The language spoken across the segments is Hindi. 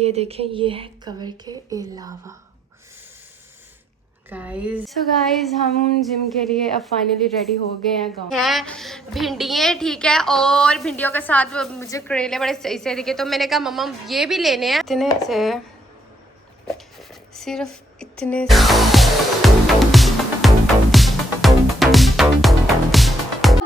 ये देखें, ये है कवर के अलावा गाइस। सो गाइस, हम जिम के लिए अब फाइनली रेडी हो गए हैं। गाँव हैं भिंडियाँ, ठीक है, और भिंडियों के साथ मुझे करेले बड़े सही से दिखे, तो मैंने कहा मम्मा ये भी लेने हैं। इतने से, सिर्फ इतने से।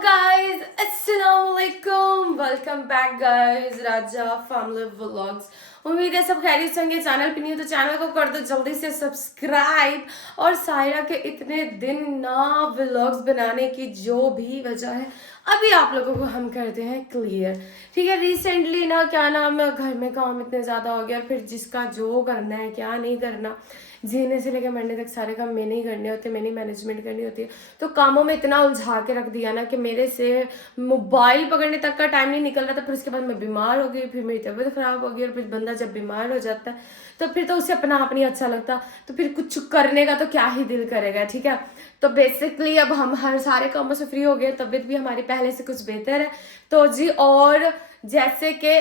गाइस अस्सलाम वालेकुम, वेलकम बैक गाइस, राजा फैमिली व्लॉग्स। उम्मीद है सब खैरियत से होंगे। चैनल पे नहीं हो तो चैनल को कर दो जल्दी से सब्सक्राइब। और सायरा के इतने दिन ना व्लॉग्स बनाने की जो भी वजह है, अभी आप लोगों को हम करते हैं क्लियर, ठीक है। रिसेंटली ना क्या नाम है, घर में काम इतने ज़्यादा हो गया, फिर जिसका जो करना है क्या नहीं करना, जीने से लेकर मरने तक सारे काम मैंने ही करने होते, मैंने ही मैनेजमेंट करनी होती है। तो कामों में इतना उलझा के रख दिया ना कि मेरे से मोबाइल पकड़ने तक का टाइम नहीं निकल रहा था। फिर उसके बाद मैं बीमार हो गई, फिर मेरी तबीयत खराब हो गई, और फिर बंदा जब बीमार हो जाता है तो फिर तो उसे अपना आप नहीं अच्छा लगता, तो फिर कुछ करने का तो क्या ही दिल करेगा, ठीक है। तो बेसिकली अब हम हर सारे कामों से फ्री हो गए, तबीयत भी हमारी पहले से कुछ बेहतर है तो जी। और जैसे कि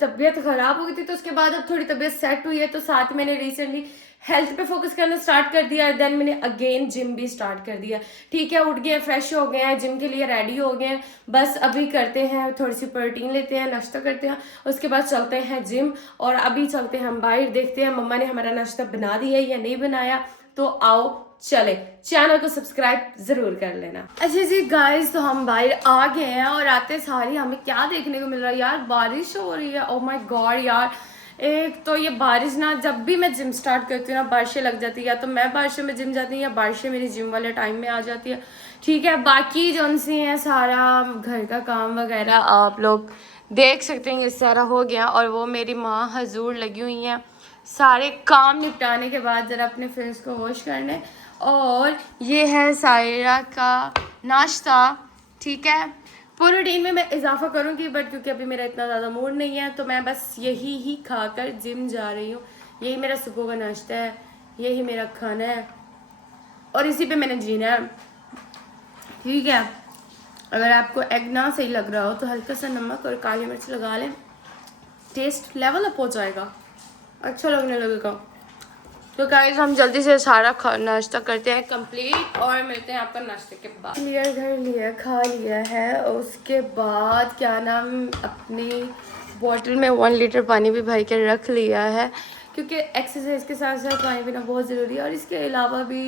तबीयत खराब हो गई थी तो उसके बाद अब थोड़ी तबीयत सेट हुई है, तो साथ मैंने रिसेंटली हेल्थ पे फोकस करना स्टार्ट कर दिया। देन मैंने अगेन जिम भी स्टार्ट कर दिया, ठीक है। उठ गए, फ्रेश हो गए हैं, जिम के लिए रेडी हो गए हैं। बस अभी करते हैं, थोड़ी सी प्रोटीन लेते हैं, नाश्ता करते हैं, उसके बाद चलते हैं जिम। और अभी चलते हैं हम बाहर, देखते हैं मम्मा ने हमारा नाश्ता बना दिया या नहीं बनाया। तो आओ चले, चैनल को सब्सक्राइब जरूर कर लेना। अच्छा जी गाइस, तो हम बाहर आ गए हैं और आते सारी हमें क्या देखने को मिल रहा है यार, बारिश हो रही है। ओह माय गॉड यार, एक तो ये बारिश ना, जब भी मैं जिम स्टार्ट करती हूँ ना बारिशें लग जाती है, या तो मैं बारिशों में जिम जाती हूँ या बारिशें मेरी जिम वाले टाइम में आ जाती है, ठीक है। बाकी जो सी हैं सारा घर का काम वगैरह आप लोग देख सकते हैं, सारा हो गया। और वो मेरी माँ हजूर लगी हुई हैं सारे काम निपटाने के बाद ज़रा अपने फेस को वॉश करने। और ये है सायरा का नाश्ता, ठीक है। प्रोटीन में मैं इजाफा करूँगी, बट क्योंकि अभी मेरा इतना ज़्यादा मूड नहीं है तो मैं बस यही ही खाकर जिम जा रही हूँ। यही मेरा सुबह का नाश्ता है, यही मेरा खाना है, और इसी पे मैंने जीना है, ठीक है। अगर आपको एग ना सही लग रहा हो तो हल्का सा नमक और काली मिर्च लगा लें, टेस्ट लेवल अप हो जाएगा, अच्छा लगने लगेगा। तो गाइस हम जल्दी से सारा नाश्ता करते हैं कंप्लीट, और मिलते हैं आपका नाश्ते के बाद। क्लियर कर लिया, खा लिया है, उसके बाद क्या नाम, अपनी बॉटल में 1 लीटर पानी भी भर के रख लिया है, क्योंकि एक्सरसाइज के साथ साथ पानी पीना बहुत ज़रूरी है। और इसके अलावा भी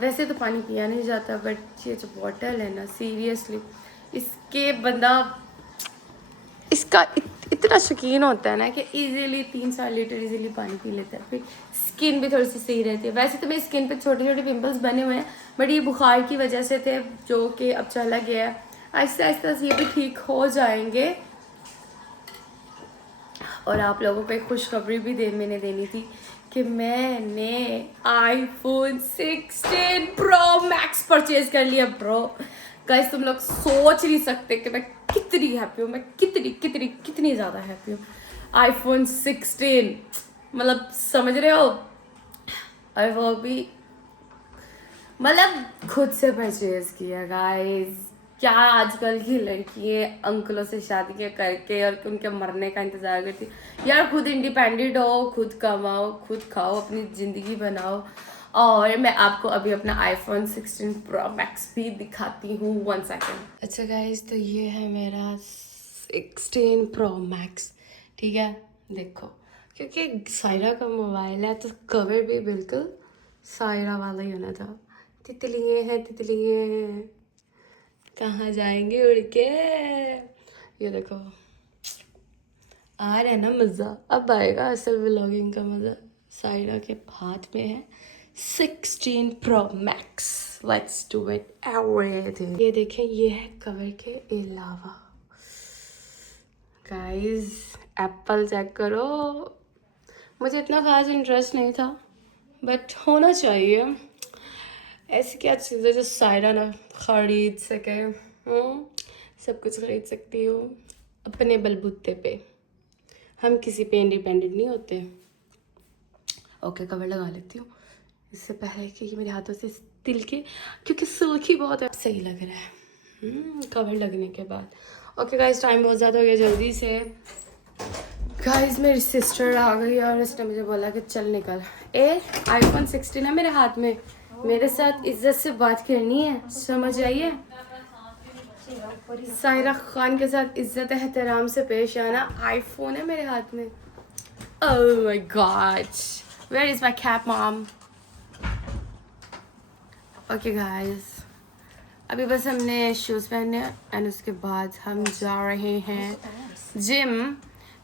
वैसे तो पानी पिया नहीं जाता, बट ये जो बॉटल है ना, सीरियसली इसके बंदा इसका इतना शौकीन होता है ना कि इजीली 3-4 लीटर इजीली पानी पी लेता है। फिर स्किन भी थोड़ी सी सही रहती है। वैसे तो मेरी स्किन पे छोटे छोटे पिंपल्स बने हुए हैं, बट ये बुखार की वजह से थे, जो कि अब चला गया है। आहिस्ता आहिस्ता ये भी ठीक हो जाएंगे। और आप लोगों को एक खुशखबरी भी मैंने देनी थी कि मैंने iPhone 16 Pro Max परचेज कर लिया ब्रो। गाइस तुम लोग सोच नहीं सकते कि मैं कितनी हैप्पी हूँ, मैं कितनी ज़्यादा हैप्पी हूँ। iPhone 16 मतलब समझ रहे हो, और वो भी मतलब खुद से परचेज किया गाइस। क्या आजकल की लड़कियां अंकलों से शादी करके और उनके मरने का इंतजार करती यार, खुद इंडिपेंडेंट हो, खुद कमाओ, खुद खाओ, अपनी ज़िंदगी बनाओ। और मैं आपको अभी अपना iPhone 16 Pro Max भी दिखाती हूँ, 1 सेकेंड। अच्छा गाइस, तो ये है मेरा 16 Pro Max, ठीक है। देखो, क्योंकि सायरा का मोबाइल है तो कवर भी बिल्कुल सायरा वाला ही होना था। तितलियाँ हैं, कहाँ जाएंगे उड़ के। ये देखो, आ रहा है ना मज़ा, अब आएगा असल व्लॉगिंग का मज़ा। सायरा के हाथ में है 16 Pro Max, let's do it everything. ये देखें, ये है कवर के अलावा गाइस, एप्पल चेक करो। मुझे इतना खास इंटरेस्ट नहीं था, बट होना चाहिए। ऐसी क्या चीज़ है जो सायरा ना खरीद सके। सब कुछ खरीद सकती हूँ अपने बलबूते पे, हम किसी पे इंडिपेंडेंट नहीं होते। ओके, कवर लगा लेती हूँ इससे पहले कि ये मेरे हाथों से तिलके, क्योंकि सिल्की बहुत है, सही लग रहा है कवर लगने के बाद। ओके गाइस, टाइम बहुत ज़्यादा हो गया, जल्दी से गाइस मेरी सिस्टर आ गई और उसने मुझे बोला कि चल निकल। iPhone 16 है मेरे हाथ में, मेरे साथ इज्जत से बात करनी है, समझ आइए। साहिरा खान के साथ इज्जत एहतराम से पेश आना। आईफोन है मेरे हाथ में। Oh my God, where is my cap mom. Okay guys, अभी बस हमने शूज़ पहने एंड उसके बाद हम जा रहे हैं जिम,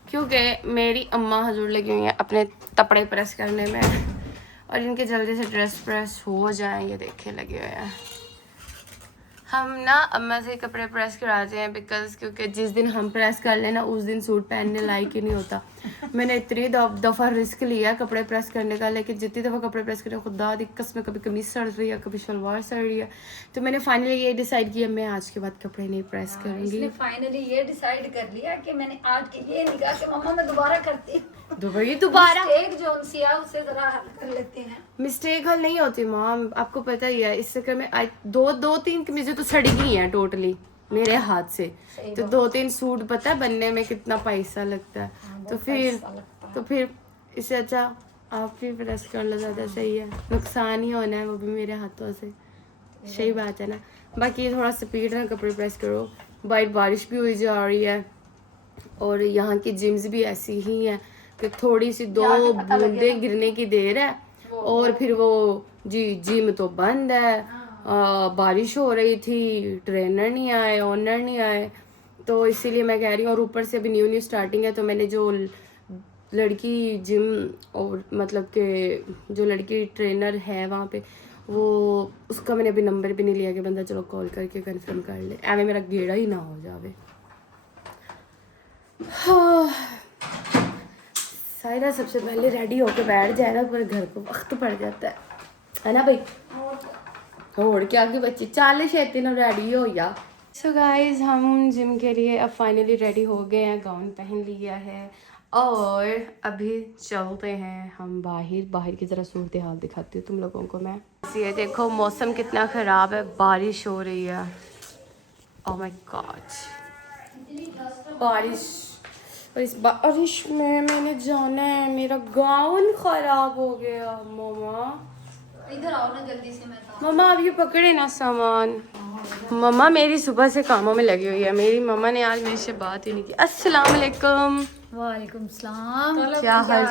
क्योंकि मेरी अम्मा हजूर लगी हुई हैं अपने कपड़े प्रेस करने में और इनके जल्दी से ड्रेस प्रेस हो जाए, ये देखे लगे हुए हैं। हम ना अम्मा से कपड़े प्रेस कराते हैं बिकॉज क्योंकि जिस दिन हम प्रेस कर लेना उस दिन सूट पहनने लायक ही नहीं होता। मैंने इतनी दफ़ा रिस्क लिया कपड़े प्रेस करने का, लेकिन जितनी दफ़ा कपड़े प्रेस करे खुदा दी कसम कभी कमीज सड़ रही है, कभी शलवार सड़ रही है। तो मैंने फाइनली ये डिसाइड किया मैं आज के बाद कपड़े नहीं प्रेस करूँगी। फाइनली ये डिसाइड कर लिया कि मैंने आज के ये निकाह के मम्मा मैं दोबारा करती दोबारा एक जो उनसी है उससे जरा हल कर लेते हैं। मिस्टेक हल नहीं होती मॉम, आपको पता ही है। इस चक्कर में दो तीन कमीजें तो सड़ी गई हैं टोटली मेरे हाथ से। तो 2-3 सूट पता है बनने में कितना पैसा लगता है। तो फिर इससे अच्छा आप भी प्रेस कर लो, ज़्यादा सही है। नुकसान ही होना है वो भी मेरे हाथों से, सही बात है ना। बाकी थोड़ा स्पीड में कपड़े प्रेस करो। बारिश भी हुई जा रही है और यहाँ की जिम्स भी ऐसी ही हैं कि थोड़ी सी 2 बूंदें गिरने की देर है और फिर वो जी जिम तो बंद है। बारिश हो रही थी, ट्रेनर नहीं आए, ओनर नहीं आए, तो इसीलिए मैं कह रही हूँ। और ऊपर से अभी न्यू स्टार्टिंग है, तो मैंने जो लड़की जिम और मतलब कि जो लड़की ट्रेनर है वहाँ पे, वो उसका मैंने अभी नंबर भी नहीं लिया कि बंदा चलो कॉल करके कंफर्म कर ले, एवं मेरा गेड़ा ही ना हो जावे। साहिरा सबसे पहले रेडी होके बैठ जाए ना, पूरे घर को वक्त पड़ जाता है ना भाई। और क्या कि बच्चे चाले शेती ना रेडी हो या। सो गाइज हम जिम के लिए अब फाइनली रेडी हो गए हैं, गाउन पहन लिया है और अभी चलते हैं हम बाहर की ज़रा सूरत हाल दिखाती हूँ तुम लोगों को मैं। ये देखो मौसम कितना ख़राब है, बारिश हो रही है। ओह माय गॉड, बारिश। और इस बारिश में मैंने जाना है, मेरा गाउन ख़राब हो गया। मम्मा इधर आओ ना जल्दी से। मम्मा अब ये पकड़े ना सामान। मम्मा मेरी सुबह से कामों में लगी हुई है, मेरी मम्मा ने आज मेरे से बात ही नहीं की। अस्सलाम वालेकुम। वालेकुम सलाम। क्या हाल?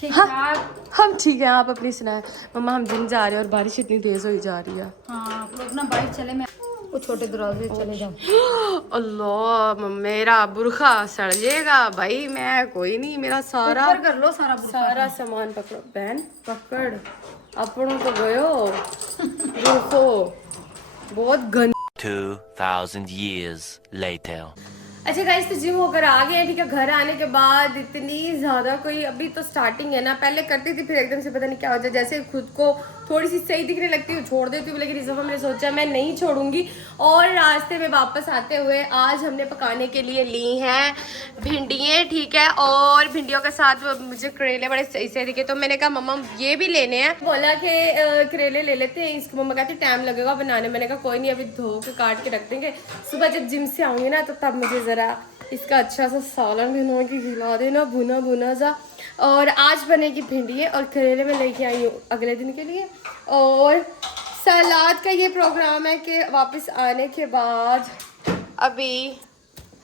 ठीक हाँ, ठाक। हम ठीक हैं, आप अपनी सुनाएं। मम्मा हम जिम जा रहे हैं और बारिश इतनी तेज हुई जा रही है। हाँ आप लोग ना बाइक चले, मैं वो छोटे दरवाजे चले जाओ। अल्लाह मेरा बुरखा सड़ जाएगा भाई। मैं कोई नहीं, मेरा सारा कर लो सारा सामान पकड़ो। बहन पकड़ अपनों तो गयो देखो बहुत गंद। 2000 years later. अच्छा गाइस, तो जिम होकर आ गए हैं, ठीक है। घर आने के बाद इतनी ज़्यादा कोई अभी तो स्टार्टिंग है ना, पहले करती थी फिर एकदम से पता नहीं क्या हो जाए, जैसे खुद को थोड़ी सी सही दिखने लगती हूँ छोड़ देती हूँ, लेकिन इस दफ़ा मैंने सोचा मैं नहीं छोड़ूंगी। और रास्ते में वापस आते हुए आज हमने पकाने के लिए ली हैं भिंडियाँ, ठीक है। और भिंडियों के साथ मुझे करेले बड़े सही से दिखे, तो मैंने कहा मम्मा ये भी लेने हैं। बोला कि करेले ले लेते हैं, इसको मम्मा कहती टाइम लगेगा बनाने। मैंने कहा कोई नहीं, अभी धो के काट के रख देंगे, सुबह जब जिम से आऊँगी ना तो तब मुझे ज़रा इसका अच्छा सा सालन भी नौ की खिला देना, भुना भुना सा। और आज बनेगी भिंडी और करेले में लेके आई हूँ अगले दिन के लिए। और सलाद का ये प्रोग्राम है कि वापस आने के बाद अभी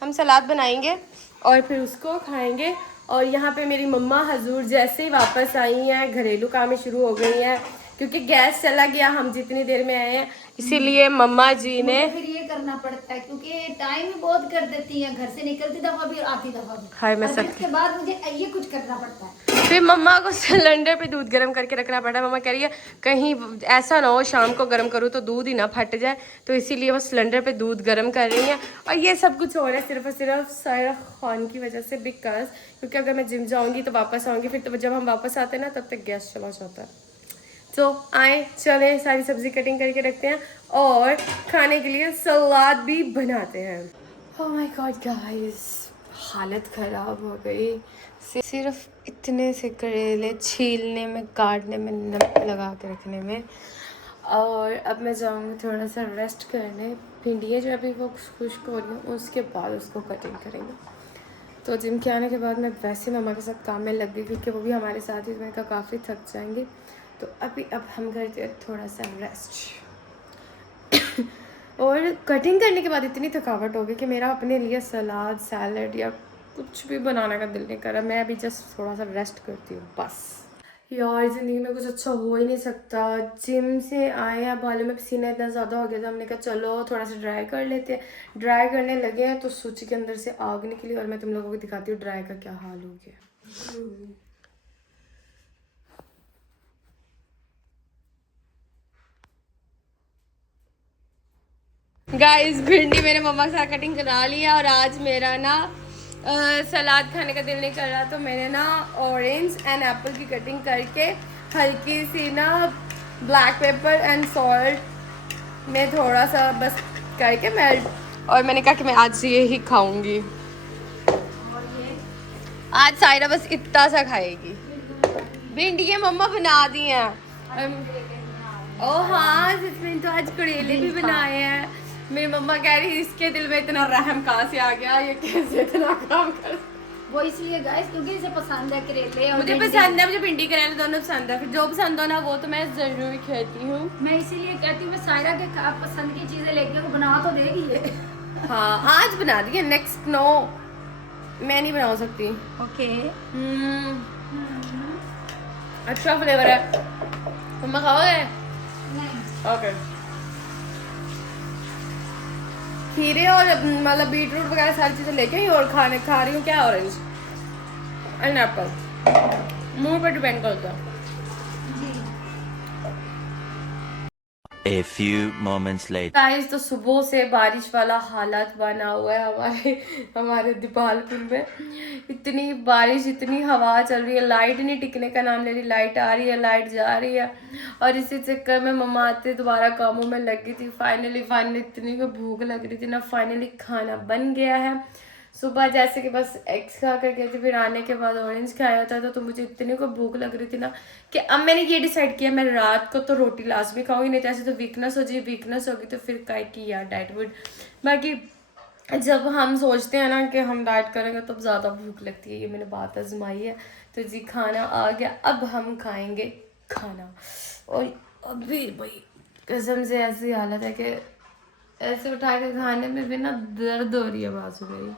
हम सलाद बनाएंगे और फिर उसको खाएंगे। और यहाँ पे मेरी मम्मा हजूर जैसे ही वापस आई हैं घरेलू कामें शुरू हो गई हैं, क्योंकि गैस चला गया हम जितनी देर में आए हैं, इसीलिए मम्मा जी ने फिर ये करना पड़ता है क्योंकि टाइम ही बहुत कर देती है, घर से निकलती दफा भी और आती दफा भी। हाय मैं सब इसके बाद मुझे ये कुछ करना पड़ता है। फिर मम्मा को सिलेंडर पे दूध गर्म करके रखना पड़ा। मम्मा कह रही है कहीं ऐसा ना हो शाम को गर्म करूँ तो दूध ही ना फट जाए, तो इसीलिए वो सिलेंडर पे दूध गर्म कर रही हैं। और ये सब कुछ हो रहा है सिर्फ और सिर्फ साहिरा खान की वजह से, बिकॉज क्योंकि अगर मैं जिम जाऊँगी तो वापस आऊँगी, फिर तो जब हम वापस आते हैं ना तब तक गैस चला जाता है। तो आए चले सारी सब्जी कटिंग करके रखते हैं और खाने के लिए सलाद भी बनाते हैं। ओह माय गॉड गाइस, हालत ख़राब हो गई सिर्फ इतने से करेले छीलने में, काटने में, नमक लगा के रखने में। और अब मैं जाऊँगी थोड़ा सा रेस्ट करने। भिंडियाँ जो अभी वो खुश्क हो रही हैं उसके बाद उसको कटिंग करेंगे। तो जिम के आने के बाद मैं वैसे मम्मा के साथ काम में लग गई क्योंकि वो भी हमारे साथ ही, मैंने कहा काफ़ी थक जाएंगे तो अब हम करते हैं थोड़ा सा रेस्ट। और कटिंग करने के बाद इतनी थकावट हो गई कि मेरा अपने लिए सलाद सैलड या कुछ भी बनाने का दिल नहीं कर रहा। मैं अभी जस्ट थोड़ा सा रेस्ट करती हूँ बस। यार ज़िंदगी में कुछ अच्छा हो ही नहीं सकता। जिम से आए हैं, बालों में पसीना इतना ज़्यादा हो गया था, हमने कहा चलो थोड़ा सा ड्राई कर लेते हैं। ड्राई करने लगे हैं तो सूची के अंदर से आग निकली और मैं तुम लोगों को दिखाती हूँ ड्राई का क्या हाल हो गया। गाइस भिंडी मेरे मम्मा के साथ कटिंग करा लिया और आज मेरा ना सलाद खाने का दिल नहीं कर रहा तो मैंने ना ऑरेंज एंड एप्पल की कटिंग करके हल्की सी ना ब्लैक पेपर एंड सॉल्ट में थोड़ा सा बस करके मेल्ट, और मैंने कहा कि मैं आज ये ही खाऊंगी। आज सायरा बस इतना सा खाएगी। भिंडियाँ मम्मा बना दी हैं। ओ हाँ जिसमें तो आज करेले भी बनाए हैं। मेरी मम्मा कह रही इसके दिल में इतना रहम कहाँ से आ गया, ये कैसे इतना काम कर। वो इसलिए गाइस क्योंकि इसे पसंद है करेले और मुझे पसंद है, मुझे भिंडी करेले दोनों पसंद है, फिर जो पसंद हो ना वो तो मैं जरूर खाती हूँ। मैं इसीलिए कहती हूँ मैं सायरा के पसंद की चीजें लेके वो बना तो देगी ये। हाँ आज बना दी है, नेक्स्ट नो मैं नहीं बना सकती। ओके अच्छा फ्लेवर है, मम्मा खाओगे? नहीं ओके। खीरे और मतलब बीटरूट वगैरह सारी चीजें लेके आई और खा रही हूँ क्या ऑरेंज एंड एप्पल। मूड पर डिपेंड करता है। A few moments later. Guys तो सुबह से बारिश वाला हालात बना हुआ है हमारे दीपालपुर में। इतनी बारिश, इतनी हवा चल रही है, लाइट नहीं टिकने का नाम ले रही। लाइट आ रही है, लाइट जा रही है, और इसी चक्कर में मम्मा आते दोबारा कामों में लगी थी। फाइनली इतनी को भूख लग रही थी ना, फाइनली खाना बन गया है। सुबह जैसे कि बस एग्स खा कर गई थी, फिर आने के बाद ऑरेंज खाया था तो मुझे इतनी को भूख लग रही थी ना कि अब मैंने ये डिसाइड किया मैं रात को तो रोटी लाजमी खाऊंगी, नहीं तो ऐसे तो वीकनेस हो जाए। वीकनेस होगी तो फिर काय की यार डाइट वुड। बाकी जब हम सोचते हैं ना कि हम डाइट करेंगे तब ज़्यादा भूख लगती है, ये मैंने बात आजमाई है। तो जी खाना आ गया, अब हम खाएंगे खाना। और अभी भाई कसम से ऐसी हालत है कि ऐसे उठा के खाने में भी ना दर्द हो रही है बाजू मेरी।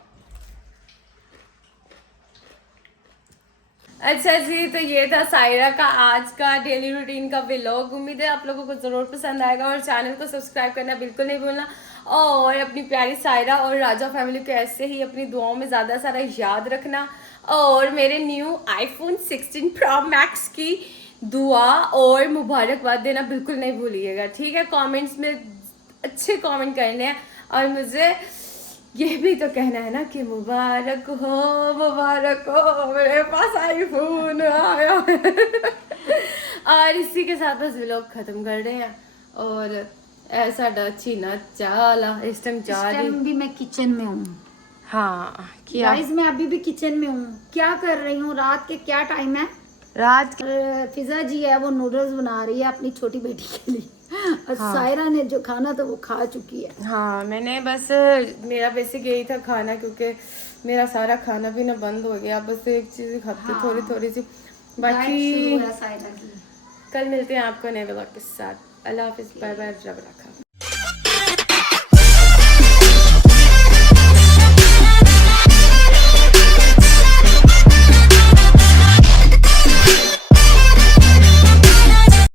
अच्छा जी, तो ये था सायरा का आज का डेली रूटीन का व्लॉग। उम्मीद है आप लोगों को ज़रूर पसंद आएगा और चैनल को सब्सक्राइब करना बिल्कुल नहीं भूलना। और अपनी प्यारी सायरा और राजा फैमिली को ऐसे ही अपनी दुआओं में ज़्यादा सारा याद रखना। और मेरे न्यू आईफोन 16 प्रो मैक्स की दुआ और मुबारकबाद देना बिल्कुल नहीं भूलिएगा, ठीक है? कमेंट्स में अच्छे कमेंट करने हैं और मुझे ये भी तो कहना है ना कि मुबारक हो मेरे पास आईफोन आया। और इसी के साथ बस व्लॉग खत्म कर रहे हैं। और ऐसा चीना चाला इस टाइम भी मैं किचन में हूँ। हाँ क्या गाइस मैं अभी भी किचन में हूँ, क्या कर रही हूँ? रात के क्या टाइम है? रात फिजा जी है वो नूडल्स बना रही है अपनी छोटी बेटी के लिए। और सायरा ने जो खाना था वो खा चुकी है। हाँ मैंने बस मेरा बेसिक यही था खाना, क्योंकि मेरा सारा खाना भी ना बंद हो गया। बस एक चीज़ खाती थोड़ी थोड़ी सी, बाकी सायरा की। कल मिलते हैं आपको नए व्लॉग के साथ। अल्लाह हाफिज़, बाय बाय, रब रखा।